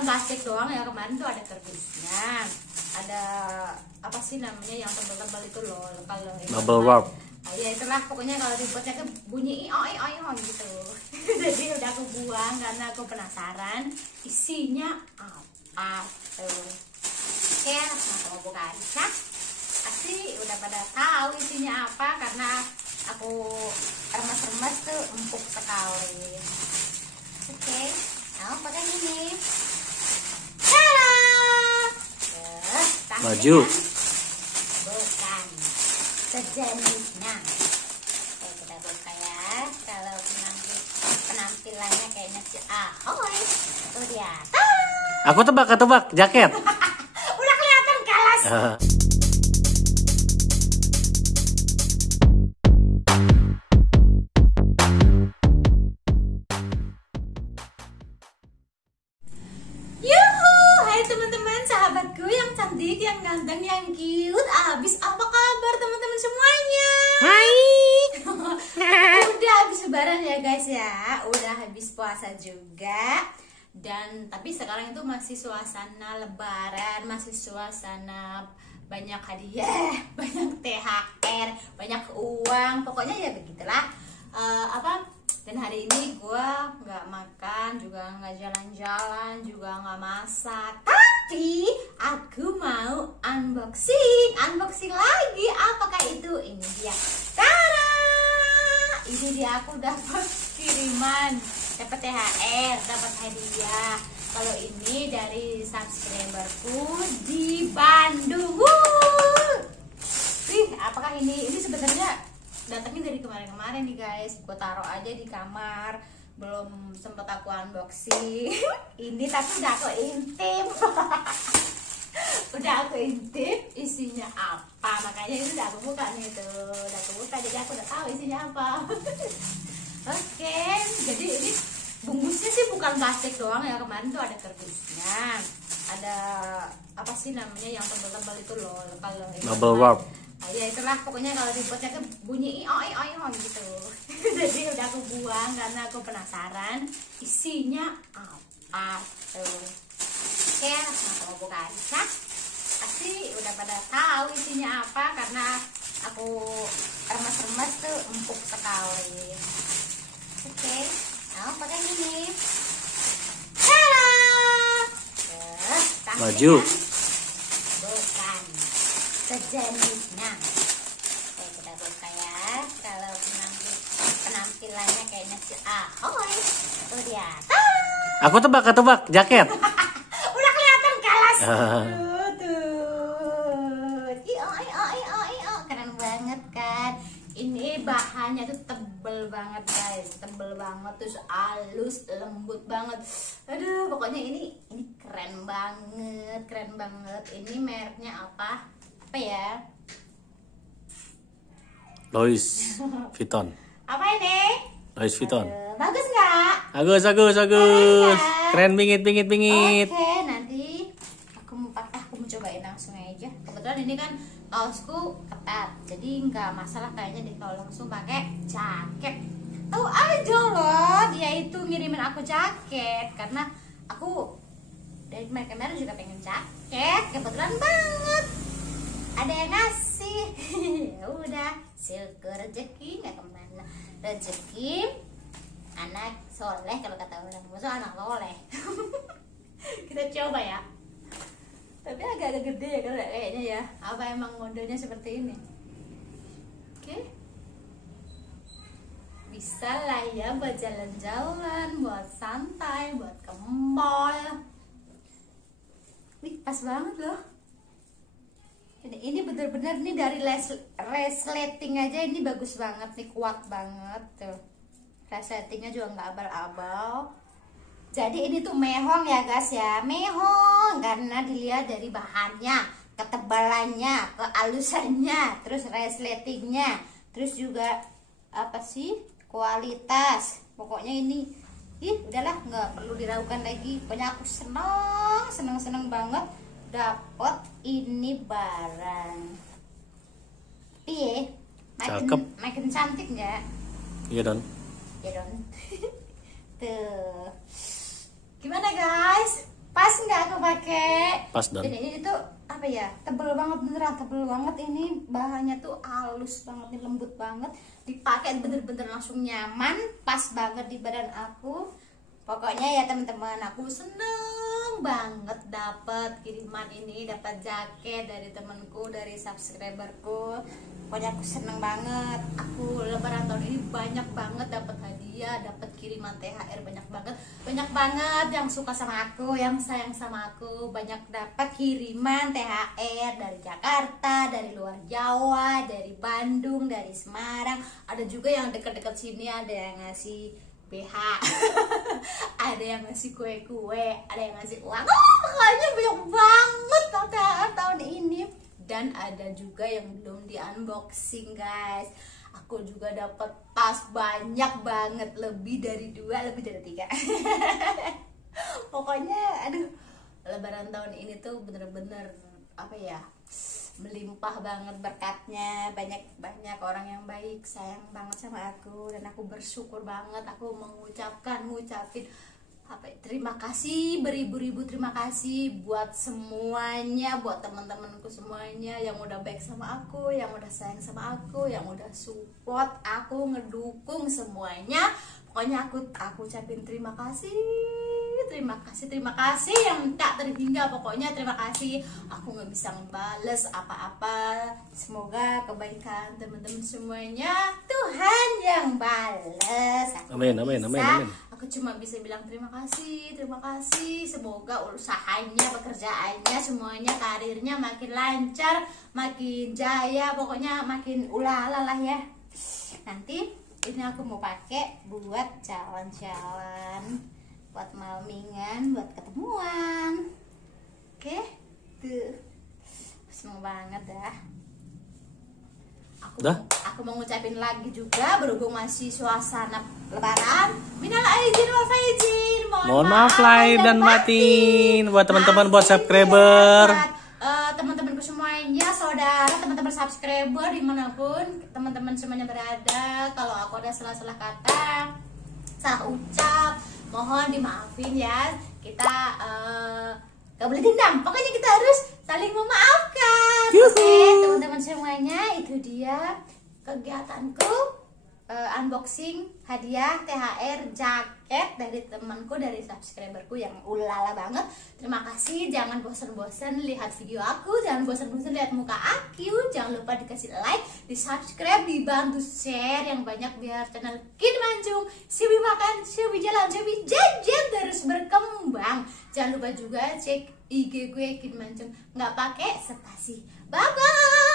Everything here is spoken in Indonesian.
bukan plastik doang ya, kemarin tuh ada kardusnya, ada apa sih namanya yang tebal-tebal itu loh, kalau bubble wrap. Ya itulah pokoknya kalau dibuatnya bunyi oi gitu. Jadi udah aku buang karena aku penasaran isinya apa tuh. Oke, langsung aku buka aja. Pasti udah pada tahu isinya apa karena aku remes-remes tuh empuk sekali. Oke, nah pakai ini. Tada! Baju. Bukan sejenisnya. Oke, kita buka ya. Kalau penampilannya kayaknya si Ahoy. Itu dia. Aku tebak jaket. Udah kelihatan kalas. Sahabatku yang cantik, yang ganteng, yang cute. Abis apa kabar teman-teman semuanya? Baik. Udah habis lebaran ya guys ya. Udah habis puasa juga. Dan tapi sekarang itu masih suasana lebaran, masih suasana banyak hadiah, banyak THR, banyak uang. Pokoknya ya begitulah. Dan hari ini gue nggak makan, juga nggak jalan-jalan, juga nggak masak. Tapi aku mau unboxing lagi. Apakah itu? Ini dia. Tada! Ini dia, aku dapat kiriman, dapat THR, dapat hadiah. Kalau ini dari subscriberku di Bandung. Apakah ini? Ini sebenarnya datangnya dari kemarin-kemarin nih guys. Gue taruh aja di kamar, belum sempet aku unboxing. Ini tapi udah aku intip. Udah aku intip isinya apa, makanya ini udah aku buka nih tuh. Udah aku buka jadi aku udah tahu isinya apa. Oke, jadi ini bungkusnya sih bukan plastik doang ya, kemarin tuh ada kardusnya, ada apa sih namanya yang tebal-tebal itu loh, kalau Bubble wrap. Ya itulah pokoknya kalau dibuatnya bunyi oi gitu. Jadi udah aku buang karena aku penasaran isinya apa tuh. Oke, langsung aku buka aja. Pasti udah pada tahu isinya apa karena aku remes-remes tuh empuk sekali. Oke, nah pakai ini. Tada! Baju. Bukan sejenisnya. Oke, kita buka ya. Kalau penampilannya kayaknya si Ahoy. Itu dia. Aku tebak jaket. Udah kelihatan kalas. Keren banget kan. Ini bahannya tuh tebel banget guys, tebel banget, terus halus, lembut banget. Aduh, pokoknya ini keren banget, keren banget. Ini mereknya apa ya? Louis Vuitton. Apa ini? Louis Vuitton. Bagus nggak? Bagus. Keren bingit. Oke, nanti aku mau cobain langsung aja. Kebetulan ini kan kaosku ketat, jadi nggak masalah kayaknya deh kalau langsung pakai jaket. Tahu aja loh, dia itu ngirimin aku jaket karena aku dari kemarin juga pengen jaket. Kebetulan banget ada yang ngasih. Ya udah, silke rezeki nggak kemana. Rezeki anak soleh kalau kata orang, maksud anak soleh. Kita coba ya. Tapi agak-agak gede ya kayaknya ya. Apa emang modelnya seperti ini? Oke. Bisa lah ya buat jalan-jalan, buat santai, buat ke mall. Nih pas banget loh. Ini bener-bener nih dari resleting aja ini bagus banget nih, kuat banget tuh. Resletingnya juga nggak abal-abal. Jadi ini tuh mehong ya guys ya, mehong karena dilihat dari bahannya, ketebalannya, kealusannya, terus resletingnya, terus juga apa sih kualitas. Pokoknya ini, udahlah nggak perlu diragukan lagi. Pokoknya aku seneng banget dapet ini barang. Iya, makin cantik nggak? Iya Don. Ya Don. Tuh. Gimana guys? Pas nggak aku pakai? Pas, Don. Dan ini tuh apa ya, tebel banget, beneran tebel banget. Ini bahannya tuh halus banget nih, lembut banget, dipakai bener-bener langsung nyaman, pas banget di badan aku. Pokoknya ya teman-teman, aku seneng banget dapat kiriman ini, dapat jaket dari temanku, dari subscriberku. Pokoknya aku seneng banget. Aku lebaran tahun ini banyak banget dapat hadiah, dapat kiriman THR banyak banget yang suka sama aku, yang sayang sama aku. Banyak dapat kiriman THR dari Jakarta, dari luar Jawa, dari Bandung, dari Semarang. Ada juga yang dekat-dekat sini, ada yang ngasih BH, ada yang ngasih kue-kue, ada yang ngasih uang. Pokoknya banyak banget tahun ini. Dan ada juga yang belum di unboxing, guys. Aku juga dapat tas banyak banget, lebih dari 2, lebih dari 3. Pokoknya aduh, lebaran tahun ini tuh bener-bener apa ya, melimpah banget berkatnya. Banyak orang yang baik, sayang banget sama aku, dan aku bersyukur banget. Aku ngucapin apa ya, terima kasih, beribu-ribu terima kasih buat semuanya, buat teman-temanku semuanya yang udah baik sama aku, yang udah sayang sama aku, yang udah support aku, ngedukung semuanya. Pokoknya aku ucapin terima kasih yang tak terhingga. Pokoknya terima kasih. Aku nggak bisa ngebales apa-apa. Semoga kebaikan teman-teman semuanya Tuhan yang bales. Amin. Aku cuma bisa bilang terima kasih. Semoga usahanya, pekerjaannya, semuanya, karirnya makin lancar, makin jaya, pokoknya makin ulala lah ya. Nanti ini aku mau pakai buat jalan-jalan, buat malmingan, buat ketemuan. Oke, tuh seneng banget dah. Aku mau ngucapin lagi juga, berhubung masih suasana lebaran, minal aidin wal faizin, mohon maaf lahir dan batin buat teman-teman, buat subscriber, teman-temanku semuanya, saudara, teman-teman subscriber dimanapun teman-teman semuanya berada. Kalau aku ada salah-salah kata, salah ucap, mohon dimaafin ya. Kita gak boleh dendam, pokoknya kita harus saling memaafkan. Oke, teman-teman semuanya, itu dia kegiatanku, unboxing hadiah THR jaket dari temanku, dari subscriberku yang ulala banget. Terima kasih. Jangan bosan-bosan lihat video aku, jangan bosan-bosan lihat muka aku. Jangan lupa dikasih like, di subscribe, dibantu share yang banyak biar channel Kid Mancung, Siwi makan, Siwi jalan, Siwi jajan terus berkembang. Jangan lupa juga cek IG gue Kid Mancung, nggak pakai spasi. Bye bye.